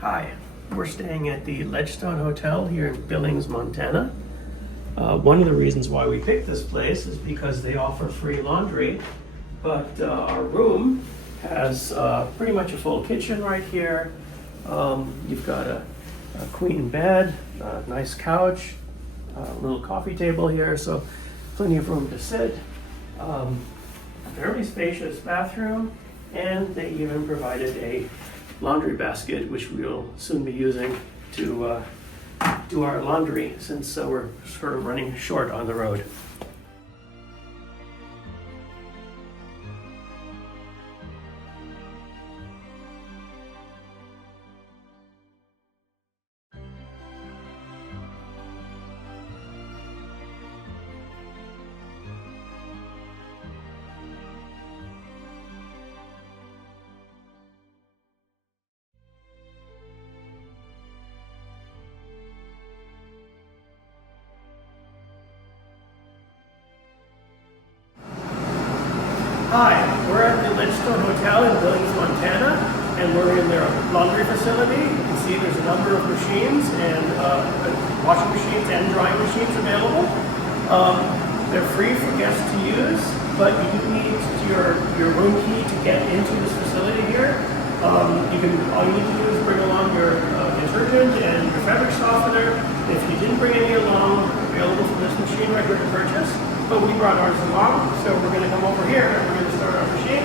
Hi, we're staying at the Ledgestone Hotel here in Billings, Montana. One of the reasons why we picked this place is because they offer free laundry, but our room has pretty much a full kitchen right here. You've got a queen bed, a nice couch, a little coffee table here, so plenty of room to sit. Very spacious bathroom, and they even provided a laundry basket, which we'll soon be using to do our laundry since we're sort of running short on the road. Hi, we're at the Ledgestone Hotel in Billings, Montana, and we're in their laundry facility. You can see there's a number of machines and washing machines and drying machines available. They're free for guests to use, but you do need your room key to get into this facility here. All you need to do is bring along your detergent and your fabric softener. If you didn't bring any along, available from this machine right here to purchase. But we brought ours along, so we're going to come over here and we're going to start our machine.